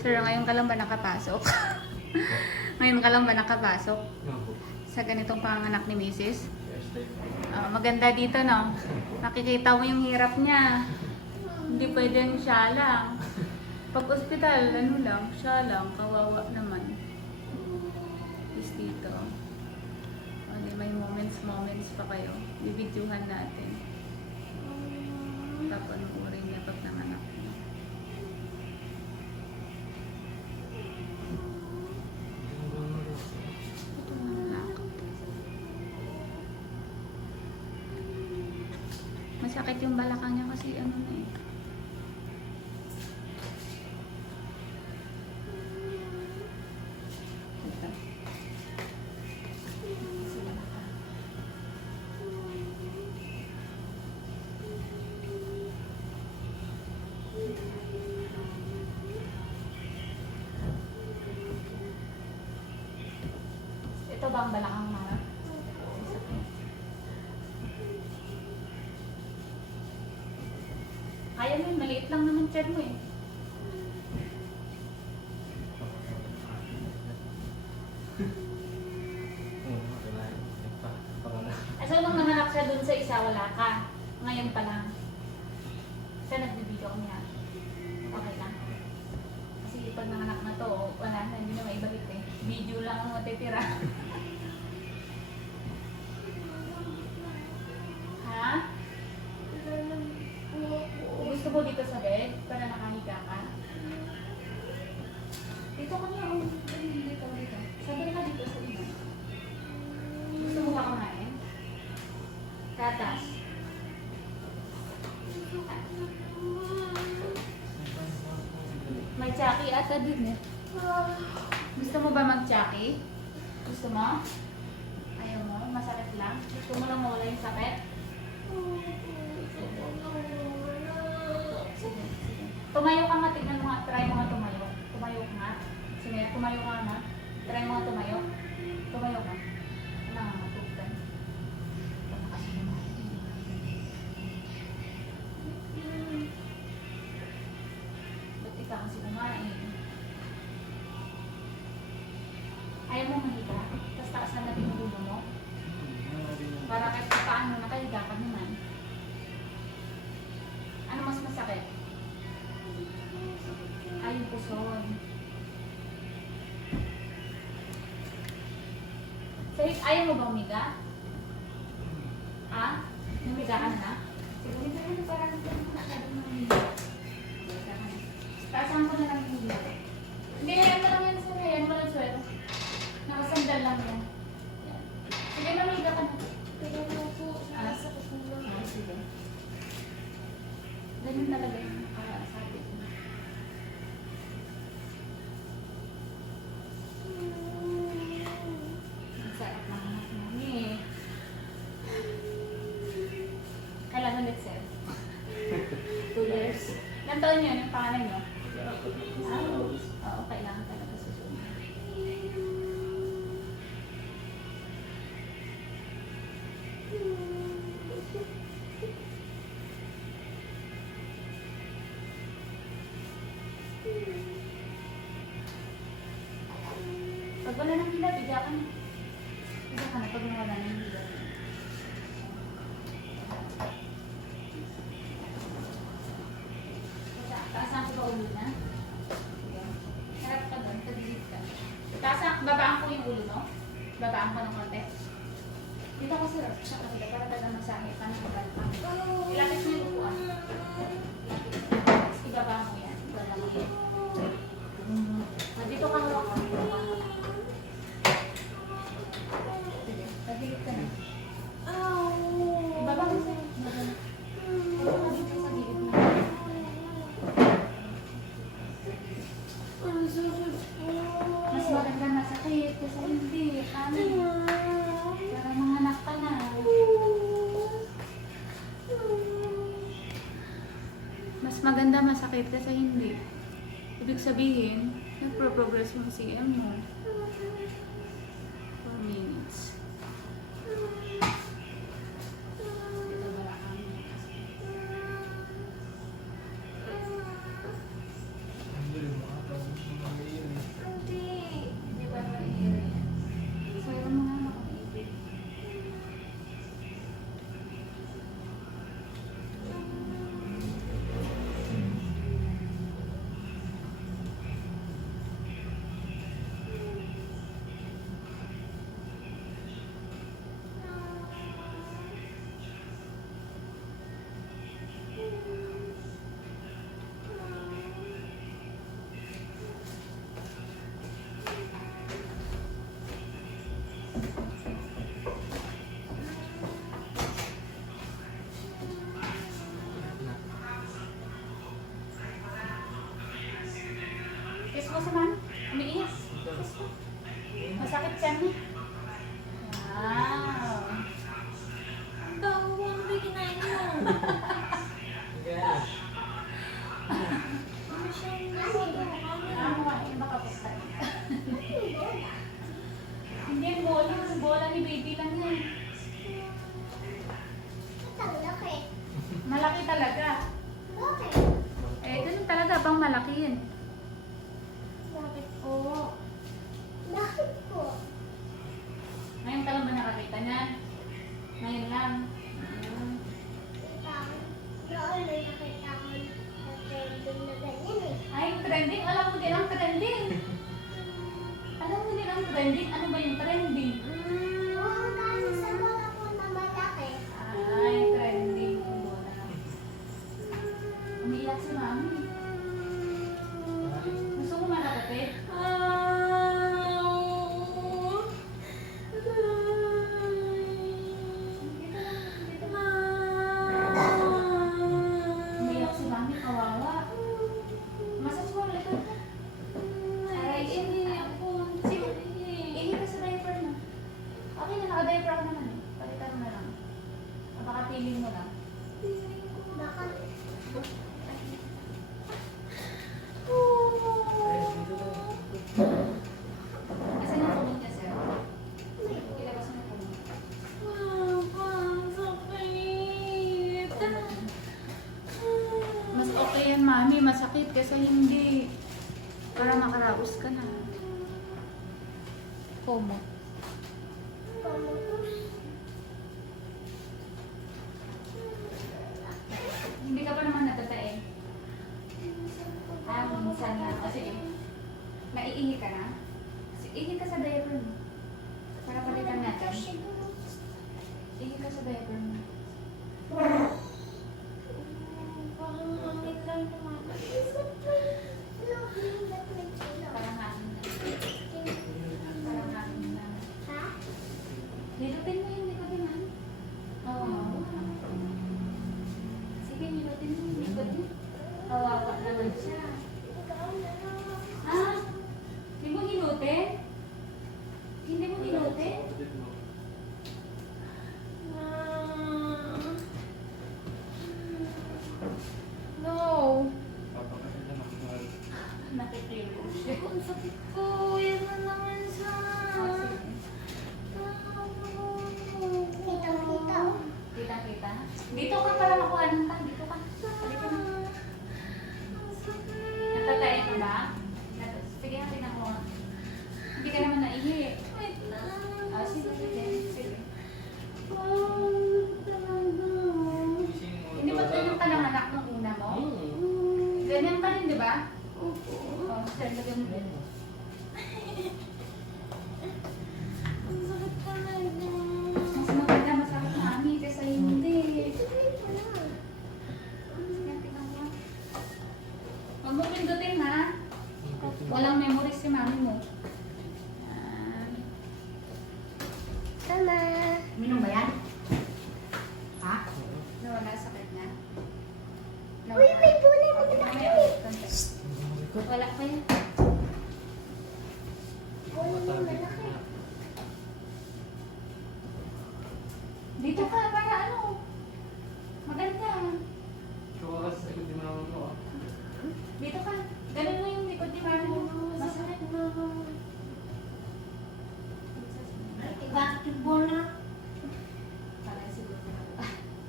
Sir, ngayon ka lang ba nakapasok? Ngayon ka lang ba nakapasok? Sa ganitong panganak ni Mrs.? Maganda dito, no? Nakikita mo yung hirap niya. Hindi pwedeng siya lang. Pag ospital, ano lang, siya lang, kawawa naman. Is dito. May moments pa kayo. Bibidyohan natin. Papanuorin niya pag nanganak niya. Ito nanganak. Masakit yung balakang niya kasi ano na eh. Ito ba ang balakang mara? Kaya mo yun, maliit lang naman tiyan mo eh. So nung nanganak siya dun sa isa, wala ka. Ngayon pa lang. Siya nagbibideo ko niya. Okay lang. Kasi pag nanganak na to, wala na, hindi na maibalik eh. Video lang ang matitira. Ha? Gusto mo dito sa bed para nakahiga ka? Dito ka na. Dito. Sabay ka dito sa ina. Gusto mo ba kumain? Tatas. May tsaki ata din eh. Gusto mo ba mag-tsaki? Gusto mo? Ayaw mo? Masakit lang? Gusto mo lang mawala yung sakit? Sige. Tumayo ka nga, tignan mo nga. Try mo nga tumayo. Tumayo ka nga. Sige, tumayo ka nga. Try mo nga tumayo. Tumayo ka. Nangangatugtan. Ba't ikaw kasi kumain? Ayaw mo mahiga? Tapos taas na natin yung ulo mo? Para kahit paano nakahiga ka naman. Ano mas masakit? Ay, yung puson. So, ayaw mo ba umiga? Ha? Umiga ka na? Sige, umiga ka na para masyadong mahiga. Taasan ko na lang yung ulo. Hindi, yan lang yan sa yan. Walang swero. Nakasandal lang yan. Sige, mamiga ka na. Sige mo po. Sige. Ganyan talaga yung sabi ko. Ang sarap ng anak mo eh. Kailan ulit, sir? 2 years. Ilang taon yun yung panganay nyo? Oo, kailangan talaga susunod. Pag wala ng hila, bigya ka na. Bigya ka na pag wala ng hila. Taasan ko ba ulo na? Harap ka doon, tagilid ka. Babaan ko yung ulo, no? Babaan ko ng konti. Dito ko sir, sa kapila, para talaga masahe ka ng kabalpa. Ilapit mo yung upuan. Ibaba mo yan. Ibaba mo yan. Dito ka hawak ka. Sige, tagilid ka na. Ibaba mo sir. Ibaba mo dito sa gilid mo. Mas maganda masakit kasi hindi. Para manganak ka na. Mas maganda masakit kasi hindi. Ibig sabihin, nagpo-progress yung CM mo. 4 minutes. Kiss mo si mami. Umiiyak. Kiss mo. Masakit siya niya. Wow. Ang bago mo ang kinain mo. Ano siya yung Ano nga, iba ka po tayo. Hindi yung bola. Ang bola ni baby lang yan. Malaki talaga. Eh, ganun talaga. Pang malaki yun. Bakit po? Ngayon ka lang ba nakakita niyan? Ngayon lang. Ay, trending. Alam mo din ang trending. Alam mo din ang trending. Ano ba yung trending? Ay, trending. Yung bola. Umiiyak si mami. Gusto mo malapit? Umiiyak si mami. Kawawa. Massage mo ulit ako. Aray, sige. Ihi ka sa diaper na. Okay na, naka-diaper ako naman eh. Palitan mo na lang. O baka piling mo lang. Kasi nakulong niya, sir. Ilabas mo na kulong. Mas okay yan, mami. Masakit kasi hindi. Para makaraos ka na. Como? Hindi ka pa naman natatae. Minsan na. Kasi naiihi ka na. Kasi ihi ka sa diaper mo. Para palitan natin. Ihi ka sa diaper mo. Parang akin na. Parang akin na. Nilutin mo yung likotin, ha? Oo. Sige, nilutin mo yung likotin. Kawawa naman siya. Ha? Hindi mo hinutin? Hindi mo hinutin? No. Nakikilo siya. Ang sakit ko. Yan na naman siya. Kita-kita. Dito ka para makuha ng tang. Dito ka. Halika na. Ang sakit. Natatae ka ba? Sige, hatin ako. Hindi ka naman naihi. Wait lang. Sige, sige. Sige. Talaga. Hindi ba ganyan ka ng anak ng una mo? Ganyan ka rin, di ba? Opo. Oo, sir, ganyan din. Ang sakit talaga. Mas maganda masakit na kami kasi hindi. Huwag mo pindutin, ha? Walang memories si mami mo. Yan. Tama. Minum ba yan? Ha? Nawala sakit na. Uy, may bunay mo na Mamaya, wala pa yan. Bunay mo malaki. Dito ka, para ano? Maganda. Dito ka. Ganun mo yung likod ni mami mo. Masakit na. Basketball na. Para siguro.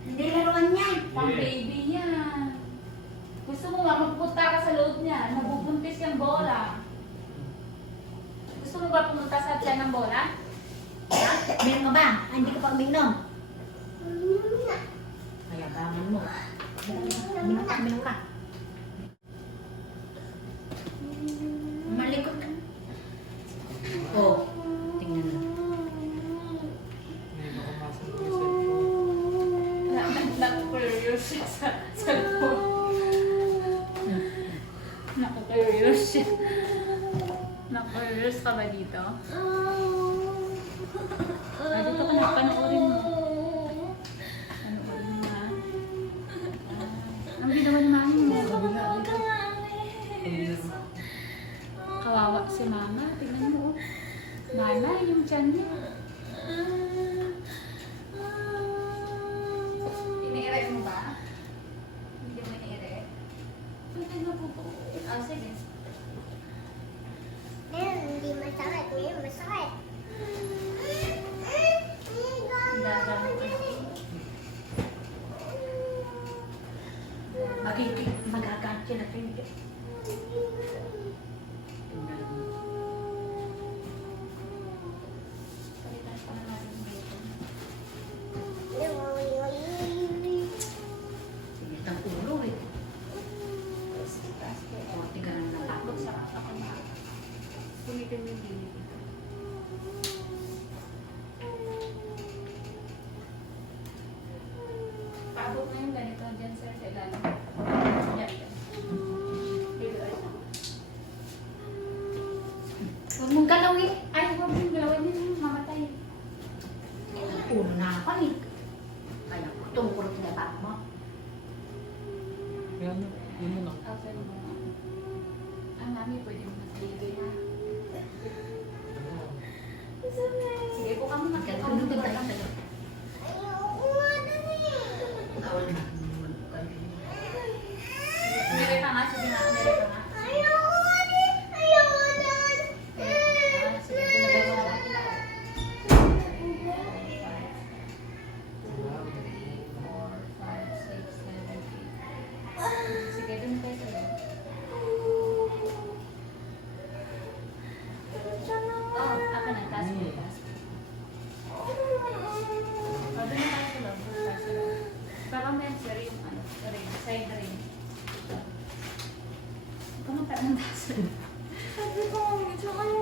Hindi laruan yan. Pang baby yan. Gusto mo ba magpunta ka sa loob niya? Nabubuntis yung bola. Gusto mo ba pumunta sa tiyan ng bola? Meron ka ba? Ah, hindi ka pa uminom. Kaya gaman mo. Minum ka, minum ka. Malikot ka. Oh, tingnan mo. Naku-curious siya sa cellphone. Naku-curious siya. Naku-curious ka ba dito? Ay, dito ka na. Panoorin mo. Panoorin mo, ha? Ang ginawa ni mami mo. Kawawa si mama. Tingnan mo. Oh. Nana, yung tiyan niya. Iniire mo ba? Hindi mo iniire? Pwede na po po. Ah, sige. Ngayon, hindi masakit. Ngayon, masakit. Magaganti na pinigil. Tingnan mo. Palitan pa na natin dito. Sige, itang ulo eh. O, tingnan na takot Buksan sa ako na. Pulitin mo yung gilid dito. Paabot na yung ganito dyan, sir, sa ilalim. Yan, yan. Dito, ay. Huwag mong galawin. Ay, huwag mong galawin. Hindi mo mamatay. ulo na ako eh. Kaya ko, tungkulot na back mo. Yan, yun muna. Outside mo. Ang mami, pwede mo masaligay na. Sige, buka mo na. Kaya tulog tayo sa loob. Ayoko nga dali. Kawal na. Dire pa nga, sige nga, dire pa nga. Ayoko nga dali. Ayoko na. Ah, sige, dilagay mo na natin ako. 2, 3, 4, 5, 6, 7, 8. Sige, dun tayo sa loob. Oh, ako na, taas mo, taas mo. Oh, dun na tayo sa loob, dun tayo sa loob. Baka may sir yung ano, ring, side ring. Ikaw mo parang taas. Sabi ko, medyo kayo